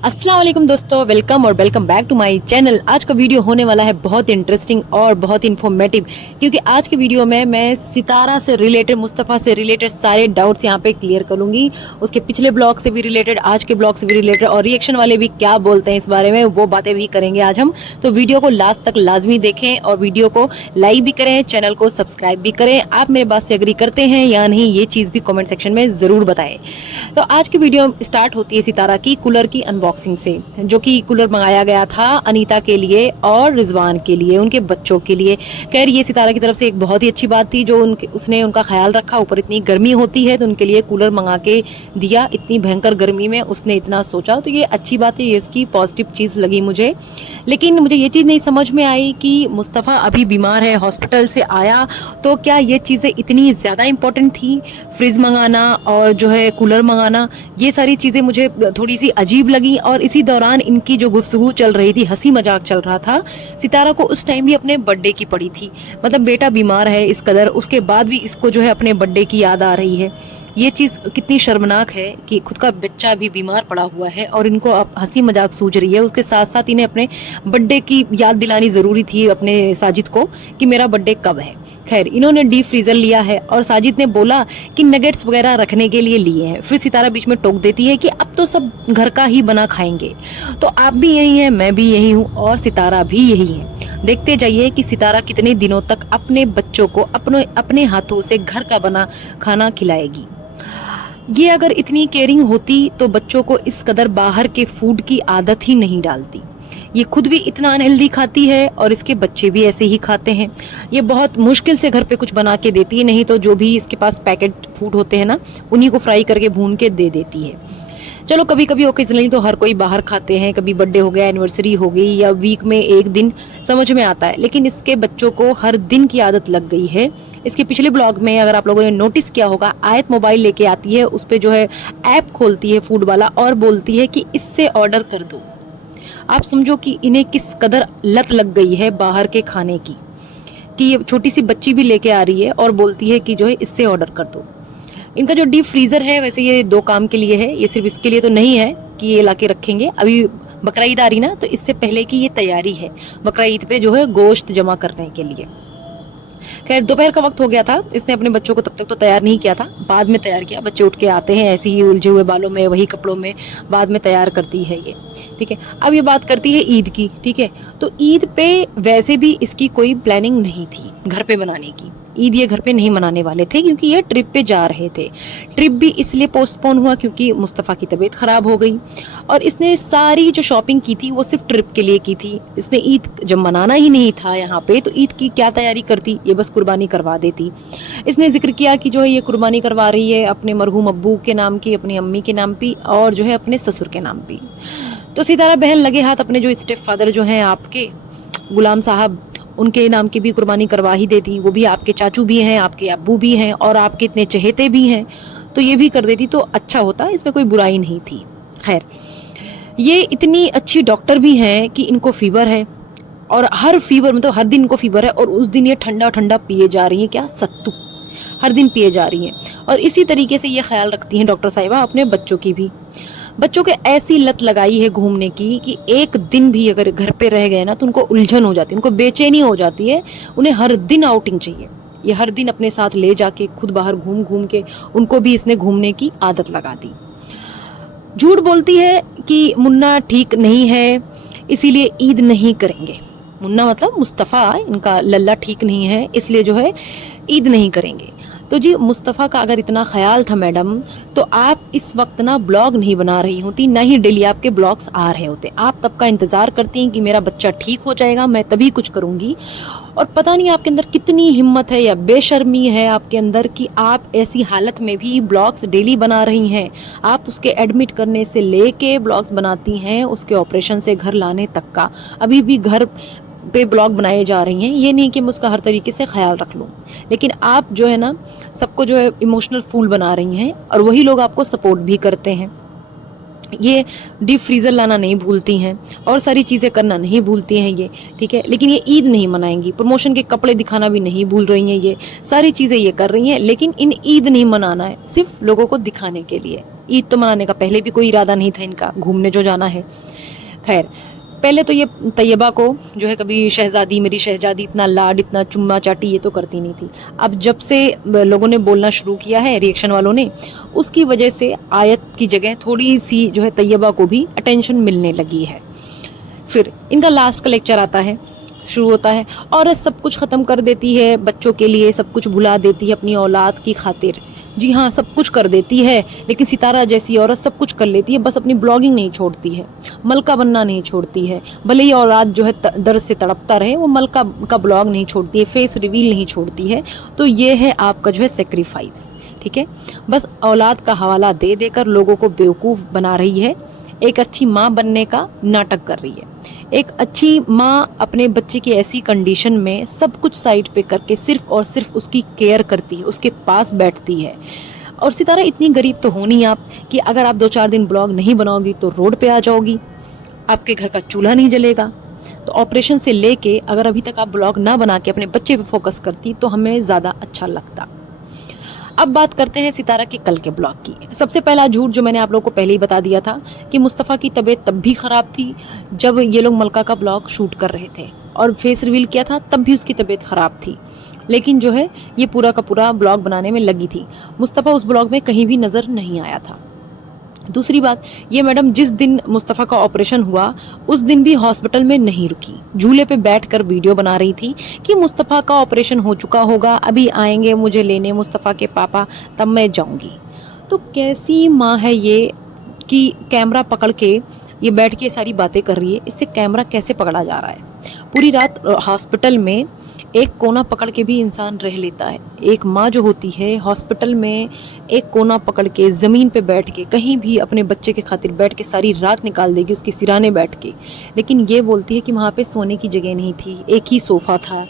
अस्सलाम वालेकुम दोस्तों, वेलकम और welcome back to my channel. आज का वीडियो होने वाला है बहुत इंटरेस्टिंग और बहुत इन्फॉर्मेटिव, क्योंकि आज के वीडियो में मैं सितारा से रिलेटेड, मुस्तफ़ा से रिलेटेड सारे डाउट्स यहाँ पे क्लियर करूँगी। उसके पिछले ब्लॉग से भी रिलेटेड, आज के ब्लॉग से भी रिलेटेड, और रिएक्शन वाले भी क्या बोलते हैं इस बारे में, वो बातें भी करेंगे आज हम। तो वीडियो को लास्ट तक लाजमी देखें और वीडियो को लाइक भी करें, चैनल को सब्सक्राइब भी करें। आप मेरे बात से एग्री करते हैं या नहीं, ये चीज़ भी कॉमेंट सेक्शन में ज़रूर बताएं। तो आज की वीडियो स्टार्ट होती है सितारा की कूलर की अनबॉक्सिंग से, जो कि कूलर मंगाया गया था अनीता के लिए और रिजवान के लिए, उनके बच्चों के लिए। खैर, ये सितारा की तरफ से एक बहुत ही अच्छी बात थी जो उसने उनका ख्याल रखा। ऊपर इतनी गर्मी होती है तो उनके लिए कूलर मंगा के दिया, इतनी भयंकर गर्मी में उसने इतना सोचा, तो ये अच्छी बात है, ये इसकी पॉजिटिव चीज़ लगी मुझे। लेकिन मुझे ये चीज़ नहीं समझ में आई कि मुस्तफ़ा अभी बीमार है, हॉस्पिटल से आया, तो क्या ये चीज़ें इतनी ज़्यादा इंपॉर्टेंट थी? फ्रिज मंगाना और जो है कूलर मंगाना, ये सारी चीज़ें मुझे थोड़ी सी अजीब लगी। और इसी दौरान इनकी जो गुफ्तगू चल रही थी, हंसी मजाक चल रहा था, सितारा को उस टाइम भी अपने बर्थडे की पड़ी थी। मतलब बेटा बीमार है इस कदर, उसके बाद भी इसको जो है अपने बर्थडे की याद आ रही है। ये चीज़ कितनी शर्मनाक है कि खुद का बच्चा भी बीमार पड़ा हुआ है और इनको अब हंसी मजाक सूझ रही है। उसके साथ साथ इन्हें अपने बर्थडे की याद दिलानी ज़रूरी थी अपने साजिद को कि मेरा बर्थडे कब है। खैर, इन्होंने डीप फ्रीज़र लिया है और साजिद ने बोला कि नगेट्स वगैरह रखने के लिए लिए हैं। फिर सितारा बीच में टोक देती है कि अब तो सब घर का ही बना खाएंगे। तो आप भी यही हैं, मैं भी यही हूँ और सितारा भी यही है। देखते जाइए कि सितारा कितने दिनों तक अपने बच्चों को अपने हाथों से घर का बना खाना खिलाएगी। ये अगर इतनी केयरिंग होती तो बच्चों को इस कदर बाहर के फूड की आदत ही नहीं डालती। ये खुद भी इतना अनहेल्दी खाती है और इसके बच्चे भी ऐसे ही खाते हैं। ये बहुत मुश्किल से घर पे कुछ बना के देती है, नहीं तो जो भी इसके पास पैकेट फूड होते हैं ना, उन्हीं को फ्राई करके भून के दे देती है। चलो, कभी कभी ओकेजनली तो हर कोई बाहर खाते हैं, कभी बर्थडे हो गया, एनिवर्सरी हो गई, या वीक में एक दिन समझ में आता है। लेकिन इसके बच्चों को हर दिन की आदत लग गई है। इसके पिछले ब्लॉग में अगर आप लोगों ने नोटिस किया होगा, आयत मोबाइल लेके आती है, उस पर जो है ऐप खोलती है फूड वाला और बोलती है कि इससे ऑर्डर कर दो। आप समझो कि इन्हें किस कदर लत लग गई है बाहर के खाने की, कि ये छोटी सी बच्ची भी लेके आ रही है और बोलती है कि जो है इससे ऑर्डर कर दो। इनका जो डीप फ्रीजर है, वैसे ये दो काम के लिए है, ये सिर्फ इसके लिए तो नहीं है कि ये लाके रखेंगे। अभी बकरा ईद आ रही ना, तो इससे पहले की ये तैयारी है बकरा ईद पे जो है गोश्त जमा करने के लिए। खैर, दोपहर का वक्त हो गया था, इसने अपने बच्चों को तब तक तो तैयार नहीं किया था, बाद में तैयार किया। बच्चे उठ के आते हैं ऐसे ही उलझे हुए बालों में, वही कपड़ों में, बाद में तैयार करती है ये। ठीक है, अब ये बात करती है ईद की। ठीक है, तो ईद पे वैसे भी इसकी कोई प्लानिंग नहीं थी घर पे बनाने की। ईद ये घर पे नहीं मनाने वाले थे क्योंकि ये ट्रिप पे जा रहे थे। ट्रिप भी इसलिए पोस्टपोन हुआ क्योंकि मुस्तफ़ा की तबीयत खराब हो गई और इसने सारी जो शॉपिंग की थी वो सिर्फ ट्रिप के लिए की थी। इसने ईद जब मनाना ही नहीं था यहाँ पे, तो ईद की क्या तैयारी करती, ये बस कुर्बानी करवा देती। इसने जिक्र किया कि जो है ये कुर्बानी करवा रही है अपने मरहूम अब्बू के नाम की, अपनी अम्मी के नाम पे और जो है अपने ससुर के नाम पे। तो सितारा बहन लगे हाथ अपने जो स्टेप फादर जो हैं आपके गुलाम साहब, उनके नाम की भी कुर्बानी करवा ही देती। वो भी आपके चाचू भी हैं, आपके अब्बू भी हैं और आपके इतने चहेते भी हैं, तो ये भी कर देती तो अच्छा होता, इसमें कोई बुराई नहीं थी। खैर, ये इतनी अच्छी डॉक्टर भी हैं कि इनको फीवर है और हर फीवर मतलब हर दिन इनको फीवर है, और उस दिन ये ठंडा ठंडा पिए जा रही हैं, क्या सत्तू हर दिन पिए जा रही हैं। और इसी तरीके से ये ख्याल रखती हैं डॉक्टर साहिबा अपने बच्चों की भी। बच्चों के ऐसी लत लगाई है घूमने की कि एक दिन भी अगर घर पे रह गए ना तो उनको उलझन हो जाती है, उनको बेचैनी हो जाती है। उन्हें हर दिन आउटिंग चाहिए। ये हर दिन अपने साथ ले जाके खुद बाहर घूम घूम के उनको भी इसने घूमने की आदत लगा दी। झूठ बोलती है कि मुन्ना ठीक नहीं है इसीलिए ईद नहीं करेंगे। मुन्ना मतलब मुस्तफ़ा, इनका लल्ला ठीक नहीं है इसलिए जो है ईद नहीं करेंगे। तो जी, मुस्तफ़ा का अगर इतना ख्याल था मैडम, तो आप इस वक्त ना ब्लॉग नहीं बना रही होती, ना ही डेली आपके ब्लॉग्स आ रहे होते। आप तब का इंतज़ार करती हैं कि मेरा बच्चा ठीक हो जाएगा, मैं तभी कुछ करूँगी। और पता नहीं आपके अंदर कितनी हिम्मत है या बेशर्मी है आपके अंदर कि आप ऐसी हालत में भी ब्लॉग्स डेली बना रही हैं। आप उसके एडमिट करने से लेके ब्लॉग्स बनाती हैं, उसके ऑपरेशन से घर लाने तक का अभी भी घर पे ब्लॉग बनाए जा रही हैं। ये नहीं कि मैं उसका हर तरीके से ख्याल रख लूँ, लेकिन आप जो है ना सबको जो है इमोशनल फूल बना रही हैं और वही लोग आपको सपोर्ट भी करते हैं। ये डीप फ्रीज़र लाना नहीं भूलती हैं और सारी चीज़ें करना नहीं भूलती हैं ये, ठीक है। लेकिन ये ईद नहीं मनाएंगी, प्रमोशन के कपड़े दिखाना भी नहीं भूल रही हैं, ये सारी चीज़ें ये कर रही हैं। लेकिन इन ईद नहीं मनाना है सिर्फ लोगों को दिखाने के लिए। ईद तो मनाने का पहले भी कोई इरादा नहीं था इनका, घूमने जो जाना है। खैर, पहले तो ये तैयबा को जो है कभी शहजादी, मेरी शहजादी, इतना लाड, इतना चुम्मा चाटी ये तो करती नहीं थी। अब जब से लोगों ने बोलना शुरू किया है, रिएक्शन वालों ने, उसकी वजह से आयत की जगह थोड़ी सी जो है तैयबा को भी अटेंशन मिलने लगी है। फिर इनका लास्ट का लेक्चर आता है, शुरू होता है, औरत सब कुछ ख़त्म कर देती है बच्चों के लिए, सब कुछ भुला देती है अपनी औलाद की खातिर। जी हाँ, सब कुछ कर देती है, लेकिन सितारा जैसी औरत सब कुछ कर लेती है, बस अपनी ब्लॉगिंग नहीं छोड़ती है, मलका बनना नहीं छोड़ती है। भले ही औलाद जो है दर्द से तड़पता रहे, वो मलका का ब्लॉग नहीं छोड़ती है, फेस रिवील नहीं छोड़ती है। तो ये है आपका जो है सेक्रीफाइस, ठीक है। बस औलाद का हवाला दे देकर लोगों को बेवकूफ़ बना रही है, एक अच्छी माँ बनने का नाटक कर रही है। एक अच्छी माँ अपने बच्चे की ऐसी कंडीशन में सब कुछ साइड पे करके सिर्फ और सिर्फ उसकी केयर करती है, उसके पास बैठती है। और सितारा इतनी गरीब तो हो नहीं आप कि अगर आप 2-4 दिन ब्लॉग नहीं बनाओगी तो रोड पे आ जाओगी, आपके घर का चूल्हा नहीं जलेगा। तो ऑपरेशन से लेके अगर अभी तक आप ब्लॉग ना बना के अपने बच्चे पे फोकस करती तो हमें ज़्यादा अच्छा लगता। अब बात करते हैं सितारा के कल के ब्लॉग की। सबसे पहला झूठ जो मैंने आप लोगों को पहले ही बता दिया था कि मुस्तफ़ा की तबीयत तब भी ख़राब थी जब ये लोग मलका का ब्लॉग शूट कर रहे थे, और फेस रिवील किया था तब भी उसकी तबीयत ख़राब थी। लेकिन जो है ये पूरा का पूरा ब्लॉग बनाने में लगी थी। मुस्तफ़ा उस ब्लॉग में कहीं भी नज़र नहीं आया था। दूसरी बात, ये मैडम जिस दिन मुस्तफ़ा का ऑपरेशन हुआ उस दिन भी हॉस्पिटल में नहीं रुकी, झूले पे बैठकर वीडियो बना रही थी कि मुस्तफ़ा का ऑपरेशन हो चुका होगा, अभी आएंगे मुझे लेने मुस्तफ़ा के पापा, तब मैं जाऊंगी। तो कैसी माँ है ये कि कैमरा पकड़ के ये बैठ के सारी बातें कर रही है। इससे कैमरा कैसे पकड़ा जा रहा है? पूरी रात हॉस्पिटल में एक कोना पकड़ के भी इंसान रह लेता है। एक माँ जो होती है हॉस्पिटल में एक कोना पकड़ के ज़मीन पे बैठ के कहीं भी अपने बच्चे के खातिर बैठ के सारी रात निकाल देगी उसके सिराने बैठ के। लेकिन ये बोलती है कि वहाँ पे सोने की जगह नहीं थी, एक ही सोफ़ा था,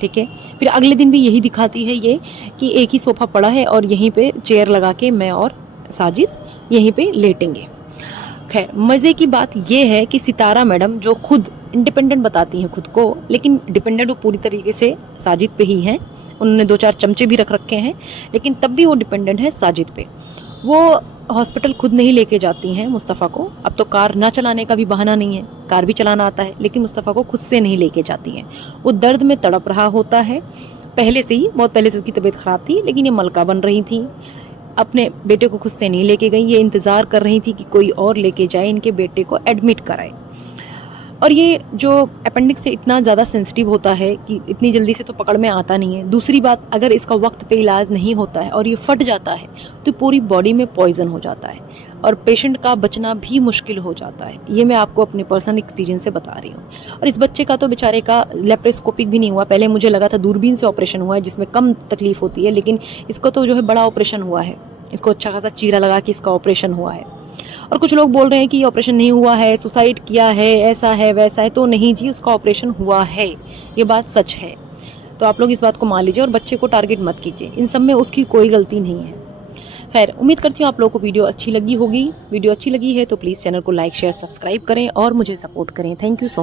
ठीक है। फिर अगले दिन भी यही दिखाती है ये कि एक ही सोफ़ा पड़ा है और यहीं पे चेयर लगा के मैं और साजिद यहीं पे लेटेंगे। खैर, मज़े की बात ये है कि सितारा मैडम जो खुद इंडिपेंडेंट बताती हैं खुद को, लेकिन डिपेंडेंट वो पूरी तरीके से साजिद पे ही हैं। उन्होंने 2-4 चमचे भी रख रखे हैं, लेकिन तब भी वो डिपेंडेंट है साजिद पे। वो हॉस्पिटल खुद नहीं लेके जाती हैं मुस्तफ़ा को। अब तो कार ना चलाने का भी बहाना नहीं है, कार भी चलाना आता है, लेकिन मुस्तफ़ा को खुद से नहीं लेके जाती हैं। वो दर्द में तड़प रहा होता है, पहले से ही, बहुत पहले से उसकी तबीयत ख़राब थी, लेकिन ये मलका बन रही थी। अपने बेटे को खुद से नहीं लेके गई, ये इंतज़ार कर रही थी कि कोई और लेके जाए, इनके बेटे को एडमिट कराए। और ये जो अपेंडिक्स से इतना ज़्यादा सेंसिटिव होता है कि इतनी जल्दी से तो पकड़ में आता नहीं है। दूसरी बात, अगर इसका वक्त पे इलाज नहीं होता है और ये फट जाता है तो पूरी बॉडी में पॉइजन हो जाता है और पेशेंट का बचना भी मुश्किल हो जाता है। ये मैं आपको अपने पर्सनल एक्सपीरियंस से बता रही हूँ। और इस बच्चे का तो बेचारे का लेप्रोस्कोपिक भी नहीं हुआ। पहले मुझे लगा था दूरबीन से ऑपरेशन हुआ है जिसमें कम तकलीफ होती है, लेकिन इसको तो जो है बड़ा ऑपरेशन हुआ है। इसको अच्छा खासा चीरा लगा के इसका ऑपरेशन हुआ है। और कुछ लोग बोल रहे हैं कि ये ऑपरेशन नहीं हुआ है, सुसाइड किया है, ऐसा है वैसा है। तो नहीं जी, उसका ऑपरेशन हुआ है, ये बात सच है। तो आप लोग इस बात को मान लीजिए और बच्चे को टारगेट मत कीजिए, इन सब में उसकी कोई गलती नहीं है। खैर, उम्मीद करती हूँ आप लोगों को वीडियो अच्छी लगी होगी। वीडियो अच्छी लगी है तो प्लीज़ चैनल को लाइक, शेयर, सब्सक्राइब करें और मुझे सपोर्ट करें। Thank you so much.